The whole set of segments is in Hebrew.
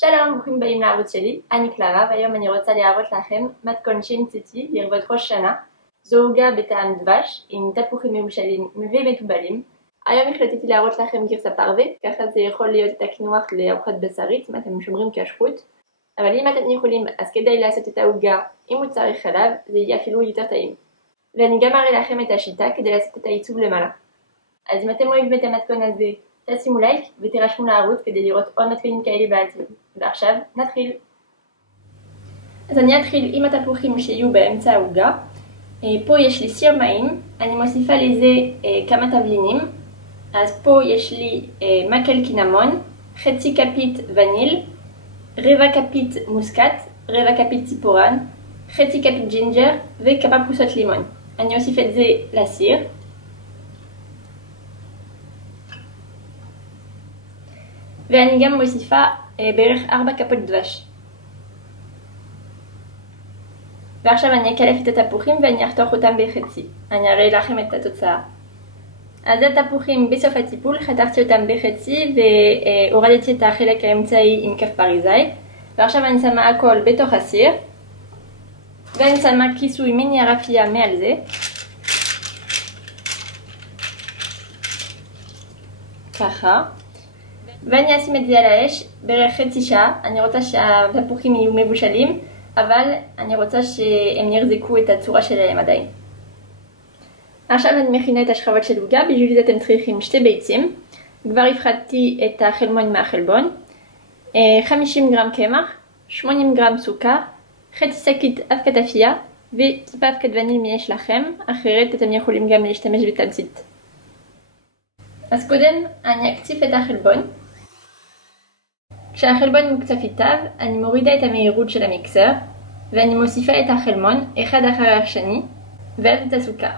שלום, ברוכים הבאים לערוץ שלי, אני קלרה, והיום אני רוצה להראות לכם מתכון שהמצאתי לכבוד ראש שנה. זו עוגה בטעם דבש עם תפוחים מבושלים ומתובלים. היום החלטתי להראות לכם גרסה פרווה, ככה זה יכול להיות את הקינוח לארוחת בשרית אם אתם שומרים כשרות. אבל אם אתם יכולים, אז כדאי לעשות את העוגה עם מוצרי חלב, זה יהיה אפילו יותר טעים. ואני גם אראה לכם את השיטה כדי לעשות את העיצוב למעלה. אז אם אתם אוהבים את המתכון הזה, תשימו לייק ותירשמו לערוץ כדי לראות עוד מתכונים כאלה בעתיד. ועכשיו נתחיל. אז אני אתחיל עם התפוחים שיהיו באמצע העוגה. פה יש לי סיר מים, אני מוסיפה לזה כמה תבלינים. אז פה יש לי מקל קינמון, חצי כפית וניל, רבע כפית מוסקת, רבע כפית ציפורן, חצי כפית ג'ינג'ר וכמה פרוסות לימון. אני אוסיף את זה לסיר. ואני גם מוסיפה בערך 4 כפות דבש. ועכשיו אני אקלף את התפוחים ואני אחתוך אותם בחצי. אני אראה לכם את התוצאה. אז התפוחים בסוף הטיפול חתכתי אותם בחצי והורדתי את החלק האמצעי עם כף פריזאי. ועכשיו אני שמה הכל בתוך הסיר. ואני שמה כיסוי מיני רפייה מעל זה. ככה. ואני אשים את זה על האש בערך חצי שעה. אני רוצה שהתפוחים יהיו מבושלים, אבל אני רוצה שהם יחזיקו את הצורה שלהם עדיין. עכשיו אני מכינה את השכבות של עוגה, בשביל זה אתם צריכים 2 ביצים. כבר הפחדתי את החלמון מהחלבון, 50 גרם קמח, 80 גרם סוכר, חצי שקית אבקת אפייה וטיפה אבקת וניל יש לכם, אחרת אתם יכולים גם להשתמש בתמצית. אז קודם אני אקציף את החלבון. כשהחלבון מוקצף היטב, אני מורידה את המהירות של המיקסר, ואני מוסיפה את החלמון אחד אחרי השני, ואז את הסוכר.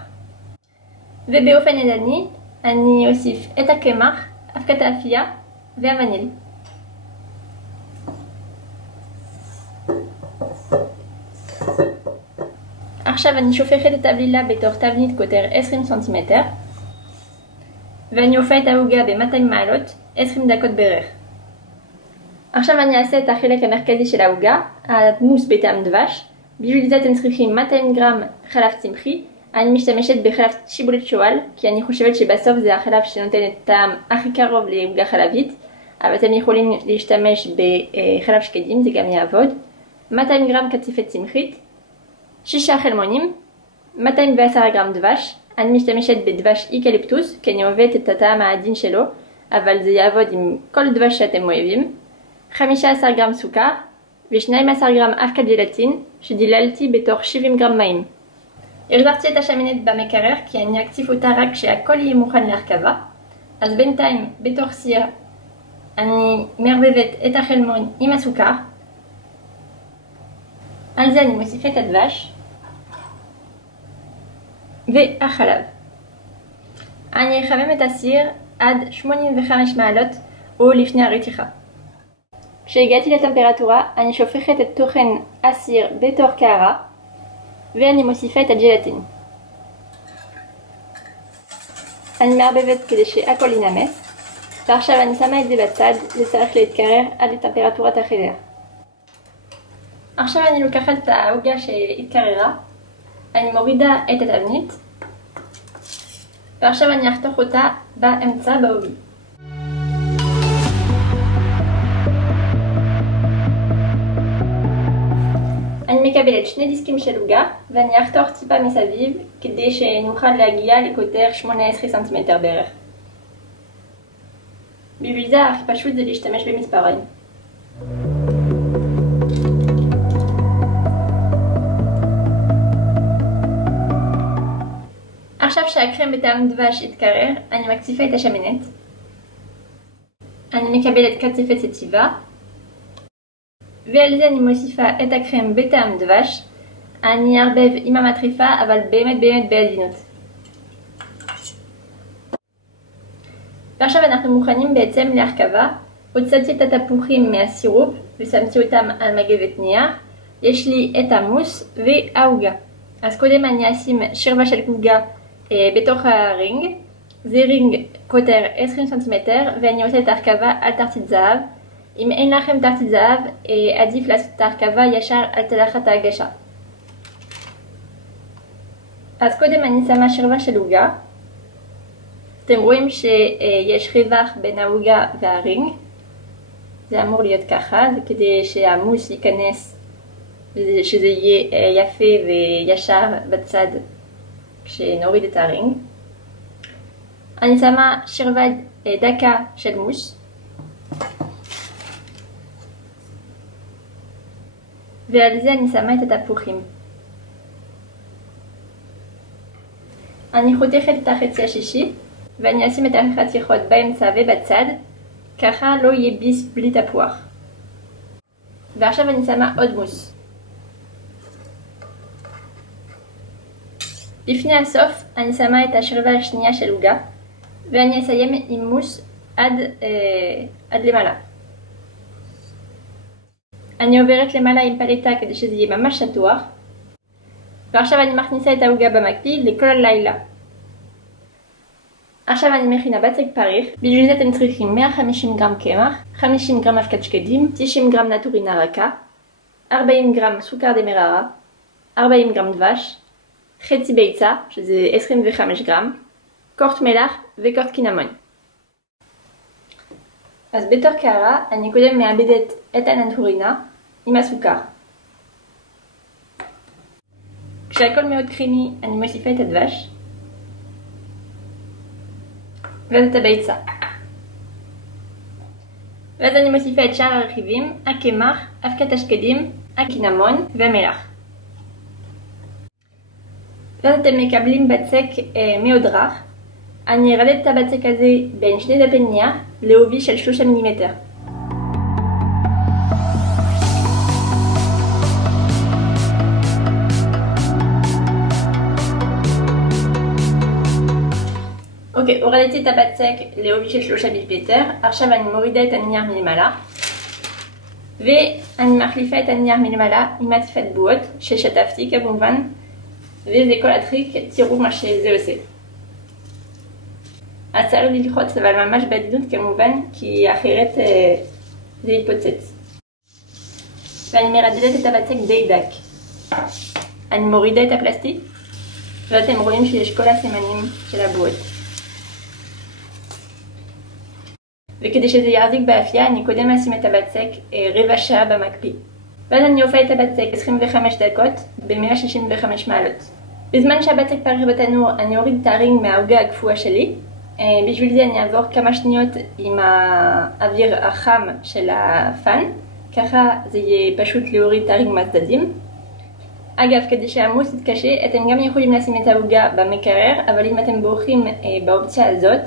ובאופן ידני, אני אוסיף את הקמח, אבקת האפייה והווניל. עכשיו אני שופכת את הבלילה בתוך תבנית קוטר 20 סנטימטר, ואני אופה את העוגה ב-200 מעלות 20 דקות בערך. עכשיו אני אעשה את החלק המרכזי של העוגה, המוס בטעם דבש. בשביל זה אתם צריכים 200 גרם חלב צמחי. אני משתמשת בחלב שיבולת שועל, כי אני חושבת שבסוף זה החלב שנותן את הטעם הכי קרוב לעוגה חלבית, אבל אתם יכולים להשתמש בחלב שקדים, זה גם יעבוד. 200 גרם קטיפת צמחית, 6 חלמונים, 210 גרם דבש. אני משתמשת בדבש איקליפטוס, כי אני אוהבת את הטעם העדין שלו, אבל זה יעבוד עם כל דבש שאתם אוהבים. 15 גרם סוכר ו12 גרם אבקת ג'לטין שדיללתי בתוך 70 גרם מים. החזרתי את השמנת במקרר כי אני אקציף אותה רק כשהכל יהיה מוכן להרכבה. אז בינתיים בתוך סיר אני מערבבת את החלמון עם הסוכר. על זה אני מוסיפה את הדבש והחלב. אני אחמם את הסיר עד 85 מעלות או לפני הרתיחה. כשהגעתי לטמפרטורה, אני שופכת את תוכן הסיר בתוך קערה ואני מוסיפה את הג'לטין. אני מערבבת כדי שהכל ינמס, ועכשיו אני שמה את זה בצד, זה צריך להתקרר עד לטמפרטורת החדר. עכשיו אני לוקחת את העוגה שהתקררה, אני מורידה את התבנית, ועכשיו אני אחתוך אותה באמצע בעובי. אני מקבלת 2 דיסקים של עוגה ואני אחתוך טיפה מסביב כדי שנוכל להגיע לקוטר 18 סנטימטר בערך. בשביל זה הכי פשוט זה להשתמש במספריים. עכשיו שהקרם בטעם דבש התקרר, אני מקציפה את השמנת. אני מקבלת קצפת יציבה. ועל זה אני מוסיפה את הקרם בטעם דבש. אני אערבב עם המטריפה, אבל באמת בעדינות. ועכשיו אנחנו מוכנים בעצם להרכבה. הוצאתי את התפוחים מהסירופ ושמתי אותם על מגבת נייר. יש לי את המוס והעוגה. אז קודם אני אשים שרבה של עוגה בתוך הרינג. זה רינג קוטר 20 סנטימטר ואני עושה את ההרכבה על תרתית זהב. אם אין לכם תחתית זהב, עדיף לעשות את ההרכבה ישר על צלחת ההגשה. אז קודם אני שמה שכבה של עוגה. אתם רואים שיש רווח בין העוגה והרינג. זה אמור להיות ככה, זה כדי שהמוס ייכנס, שזה יהיה יפה וישר בצד כשנוריד את הרינג. אני שמה שכבה דקה של מוס. ועל זה אני שמה את התפוחים. אני חותכת את החצי השישי, ואני אשים את החתיכות באמצע ובצד, ככה לא יהיה ביס בלי תפוח. ועכשיו אני שמה עוד מוס. לפני הסוף אני שמה את השכבה השנייה של עוגה, ואני אסיים עם מוס עד למעלה. אני עוברת למעלה עם פלטה כדי שזה יהיה ממש שטוח. ועכשיו אני מכניסה את העוגה במקפיא לכל הלילה. עכשיו אני מכינה בצק פריך. בשביל זה אתם צריכים 150 גרם קמח, 50 גרם אבקת שקדים, 90 גרם נטורינה רכה, 40 גרם סוכר דמררה, 40 גרם דבש, חצי ביצה, שזה 25 גרם, קורט מלח וקורט קינמון. אז בתור קערה אני קודם מעבדת את הנטורינה עם הסוכר. כשהכל מאוד קרימי אני מוסיפה את הדבש ואז את הביצה. ואז אני מוסיפה את שאר הרכיבים, הקמח, אבקת השקדים, הקינמון והמלח. ואז אתם מקבלים בצק מאוד רך. אני ארדד את הבצק הזה בין שני דפי נייר לעובי של 3 מילימטר. אוקיי, הורדתי את הבצק לעובי של 3 מילימטר. עכשיו אני מורידה את הנייר מלמעלה. ואני מחליפה את הנייר מלמעלה עם עטיפת בועות ששטפתי כמובן. וזה כל הטריק, תראו מה שזה עושה. אז צריך ללחוץ אבל ממש בעדינות כמובן, כי אחרת זה יתפוצץ. ואני מרדדת את הבצק די דק. אני מורידה את הפלסטיק, ואתם רואים שיש כל הסימנים של הבועות. וכדי שזה יחזיק באפייה, אני קודם אשים את הבצק רבע שעה במקפיא. ואז אני אופה את הבצק 25 דקות ב-165 מעלות. בזמן שהבצק פריך בתנור, אני אוריד את הרינג מהעוגה הקפואה שלי. בשביל זה אני אעבור כמה שניות עם האוויר החם של הפן, ככה זה יהיה פשוט להוריד את הרינג מהצדדים. אגב, כדי שהמוס יתקשה, אתם גם יכולים לשים את העוגה במקרר, אבל אם אתם בוחרים באופציה הזאת,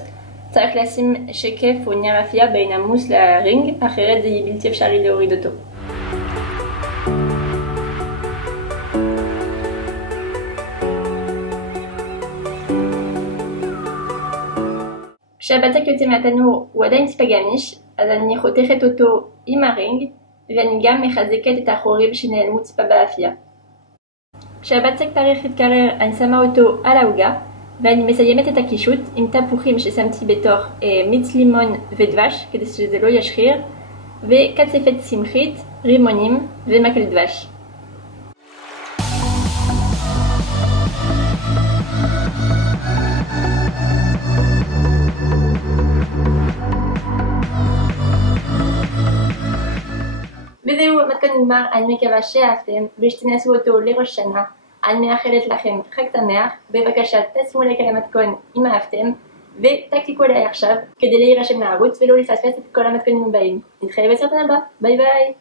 צריך לשים שקף או נייר אפייה בין המוס לרינג, אחרת זה יהיה בלתי אפשרי להוריד אותו. כשהבצק יוצא מהתנור הוא עדיין טיפה גמיש, אז אני חותכת אותו עם הרינג, ואני גם מחזקת את החורים שנעלמו טיפה באפייה. כשהבצק פריך יתקרר, אני שמה אותו על העוגה, ואני מסיימת את הקישוט עם תפוחים ששמתי בתוך מיץ לימון ודבש, כדי שזה לא ישחיר, וקצפת צמחית, רימונים ומקל דבש. וזהו, המתכון נגמר. אני מקווה שאהבתם ושתנסו אותו לראש שנה. אני מאחלת לכם חג שמח. בבקשה תשימו לייק על המתכון אם אהבתם, ותקליקו עליי עכשיו כדי להירשם לערוץ ולא לפספס את כל המתכונים הבאים. נתראה בסרטון הבא, ביי ביי.